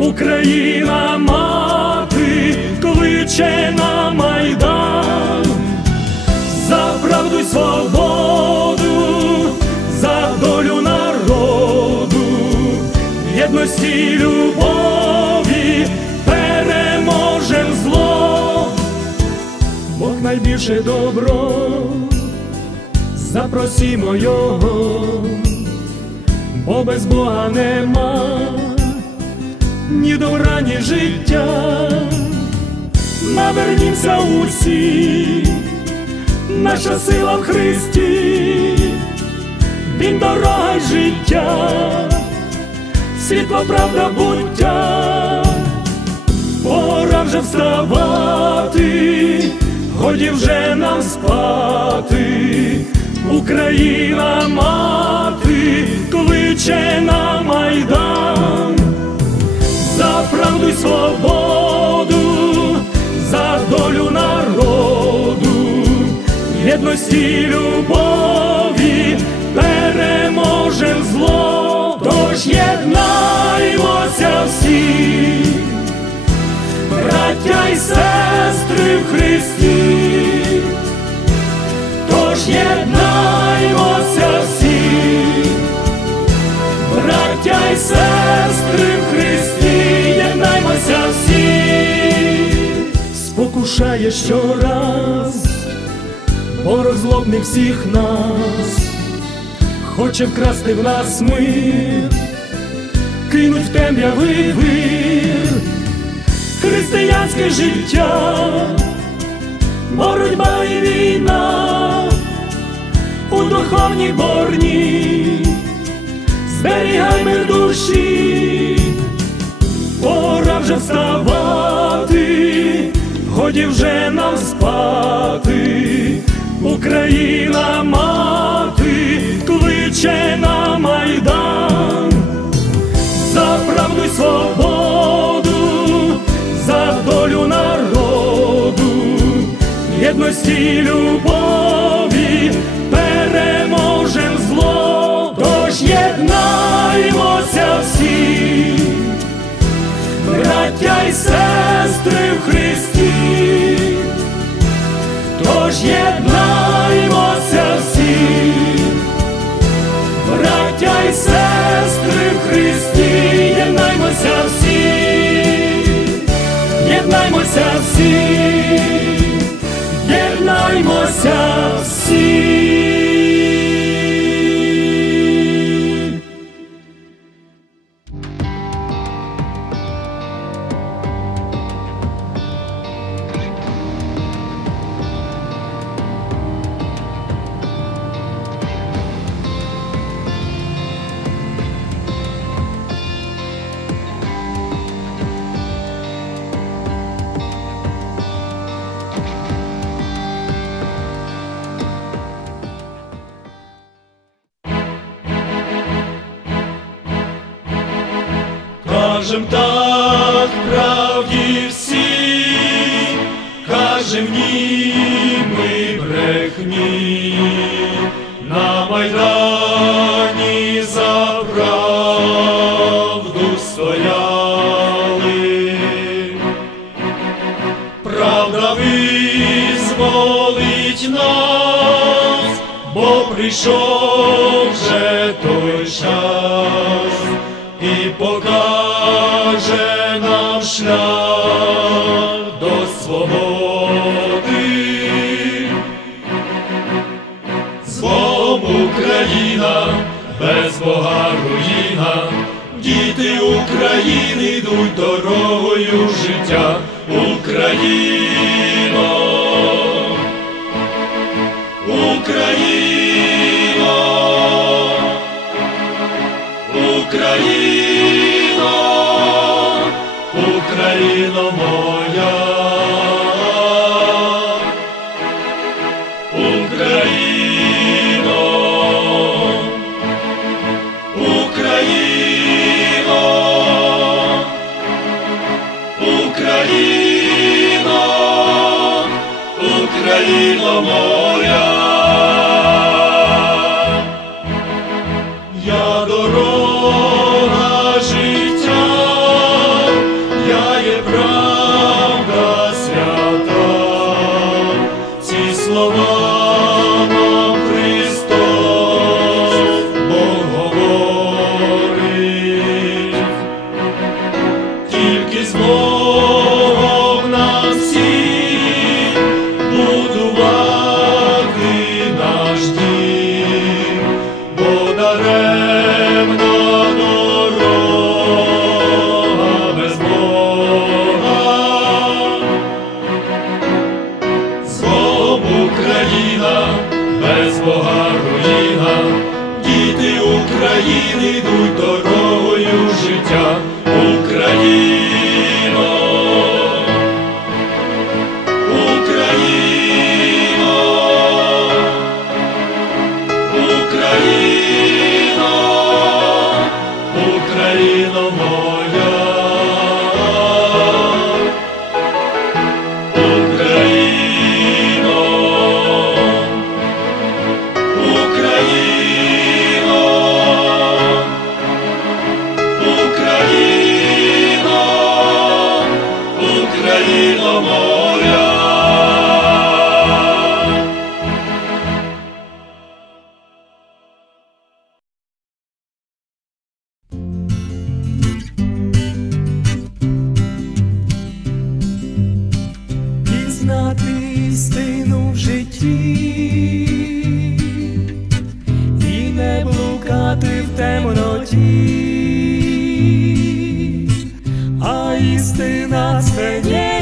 Україна мати кличе на майдан, за правду й свободу, за долю народу, єдності любові переможем зло, Бог найбільше добро. Запросімо його, бо без Бога нема ні добра, ні життя, навернімся усі, наша сила в Христі, Він дорога життя, світло, правда, буття, пора вже вставати, годі вже нам спати. Україна мати. Кличе на майдан, за правду й свободу, за долю народу, єдності любові переможем зло, тож єднаймося всі, браття й сестри в Христі. Тож єднаймося всі, браття й сестри в Христі, спокушає щораз, ворог злобний всіх нас, хоче вкрасти в нас мир, кинуть в темрявий вир, християнське життя боротьба і війна. У духовній борні, зберігай мир душі, пора вже вставати, годі вже нам спати, Україна мати кличе на майдан, за правду й свободу, за долю народу. Єдності любові переможем зло, тож єднаймося всі, браття й сестри в Христі, тож єднаймося всі, браття й сестри в Христі, єднаймося всі, єднаймося всі Кажем так правді всі, кажем ні ми брехні, на майдані за правду стояли, правда визволить нас, бо прийшов шлях до свободи. З Богом Україна, без Бога руїна, діти України йдуть дорогою життя Україно. Україно, Україно моя. prosper name.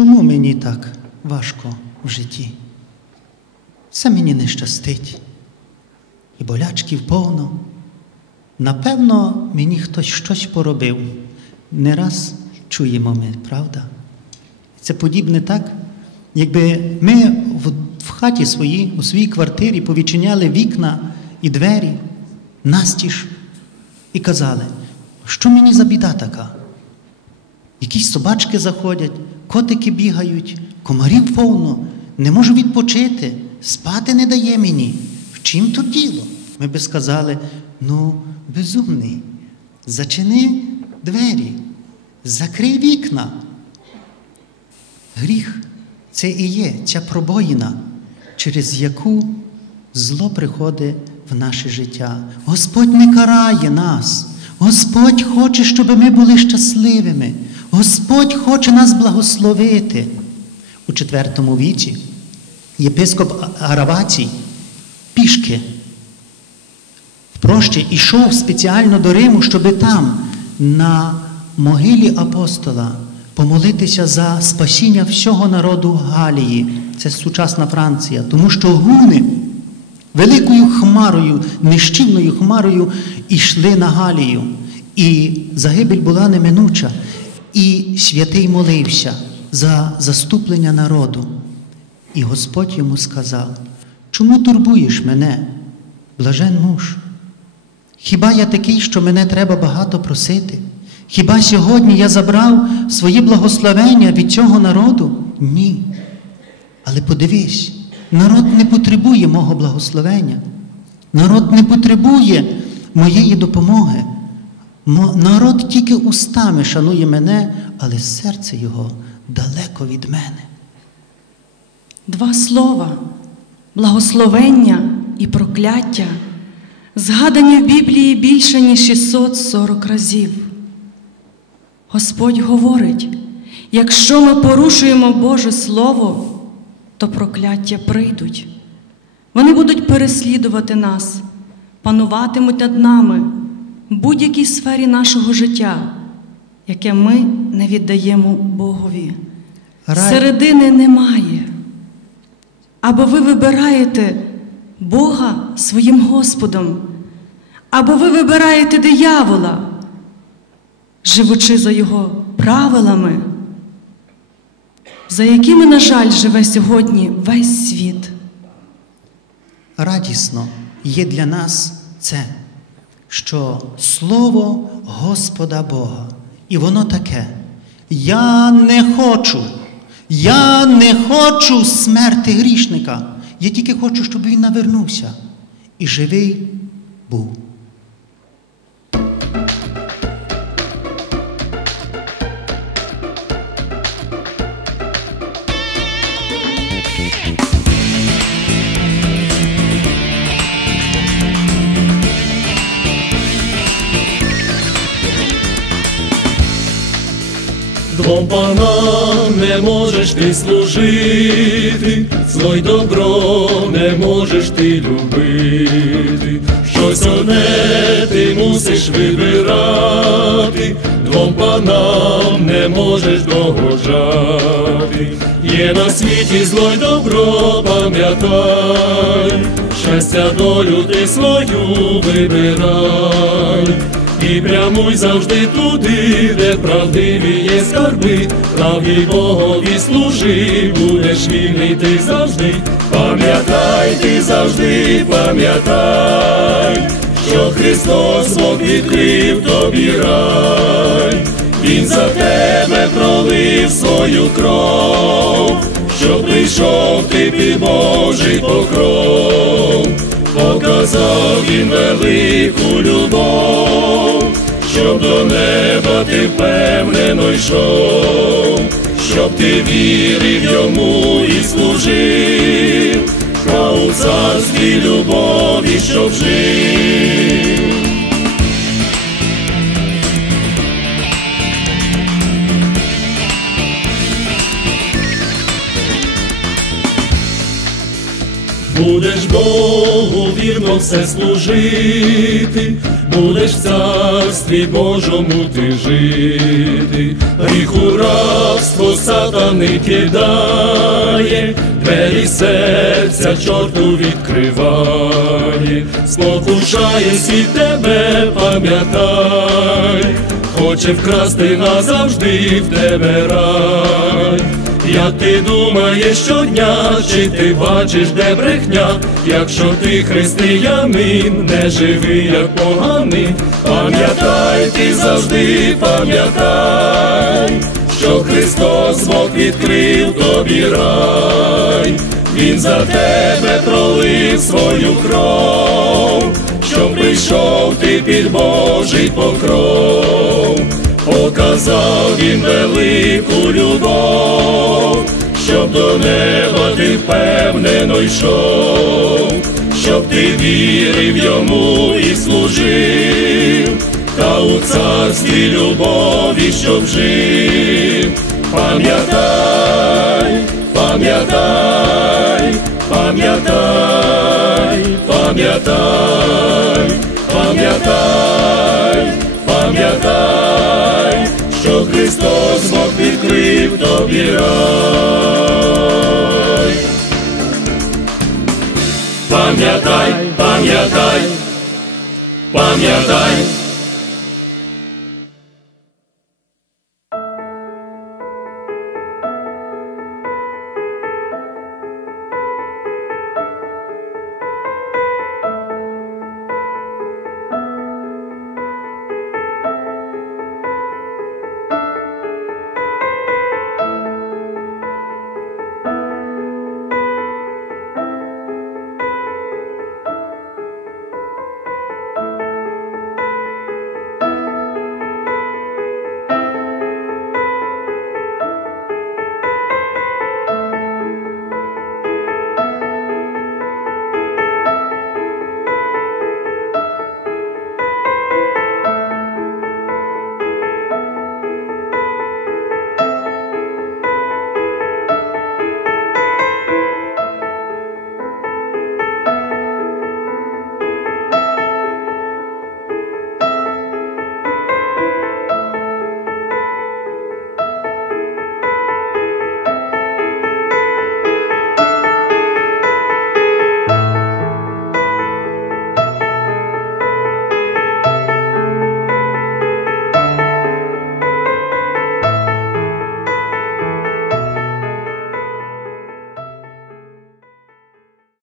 Чому мені так важко в житті? Все мені не щастить. І болячків повно. Напевно, мені хтось щось поробив. Не раз чуємо ми, правда? Це подібне так, якби ми в, хаті своїй, у своїй квартирі повідчиняли вікна і двері, настіж, і казали, що мені за біда така? Якісь собачки заходять, котики бігають, комарів повно, не можу відпочити, спати не дає мені. В чим тут діло? Ми би сказали, ну, безумний, зачини двері, закрий вікна. Гріх це і є ця пробоїна, через яку зло приходить в наше життя. Господь не карає нас. Господь хоче, щоб ми були щасливими. Господь хоче нас благословити. У четвертому віці єпископ Аравацій пішки в прощі ішов спеціально до Риму, щоб там, на могилі апостола, помолитися за спасіння всього народу Галії. Це сучасна Франція, тому що гуни великою хмарою, нищівною хмарою йшли на Галію. І загибель була неминуча. І святий молився за заступлення народу. І Господь йому сказав: чому турбуєш мене, блажен муж? Хіба я такий, що мене треба багато просити? Хіба сьогодні я забрав своє благословення від цього народу? Ні. Але подивись, народ не потребує мого благословення. Народ не потребує моєї допомоги. Народ тільки устами шанує мене, але серце його далеко від мене. Два слова благословення і прокляття згадані в Біблії більше ніж 640 разів. Господь говорить: якщо ми порушуємо Боже Слово, то прокляття прийдуть. Вони будуть переслідувати нас, пануватимуть над нами будь-якій сфері нашого життя, яке ми не віддаємо Богові. Рай- Середини немає. Або ви вибираєте Бога своїм Господом, або ви вибираєте диявола, живучи за його правилами, за якими, на жаль, живе сьогодні весь світ. радісно є для нас це, що Слово Господа Бога, і воно таке. Я не хочу, я не хочу смерти грішника. Я тільки хочу, щоб він навернувся і живий був. Двом панам не можеш ти служити, зло добро не можеш ти любити, щось одне ти мусиш вибирати, двом панам не можеш догоджати. Є на світі зло й добро, пам'ятай, щастя долю ти свою вибирай. І прямуй завжди туди, де правдиві є скарби, правді Богові служи, будеш вільний ти завжди, пам'ятай, ти завжди пам'ятай, що Христос Бог відкрив тобі рай, Він за тебе пролив свою кров, щоб прийшов ти під Божий покров показав він велику любов, щоб до неба ти впевнено йшов, щоб ти вірив йому і служив, а у царстві любові, щоб жив. Будеш Богу вірно все служити, будеш в царстві Божому ти жити, гріху рабство сатани кидає, двері серця чорту відкриває, спокушає світ тебе, пам'ятай, хоче вкрасти назавжди в тебе рай. Як ти думаєш щодня, чи ти бачиш, де брехня, якщо ти християнин, не живи, як поганий, пам'ятай, ти завжди пам'ятай, що Христос Бог відкрив тобі рай, Він за тебе пролив свою кров, щоб прийшов ти під Божий покров показав він велику любов, щоб до неба ти впевнено йшов, щоб ти вірив йому і служив, та у царстві любові, щоб жив, пам'ятай, пам'ятай, пам'ятай, пам'ятай, пам'ятай, пам'ятай, Христос Бог відкрив тобі рай. Пам'ятай, пам'ятай, пам'ятай,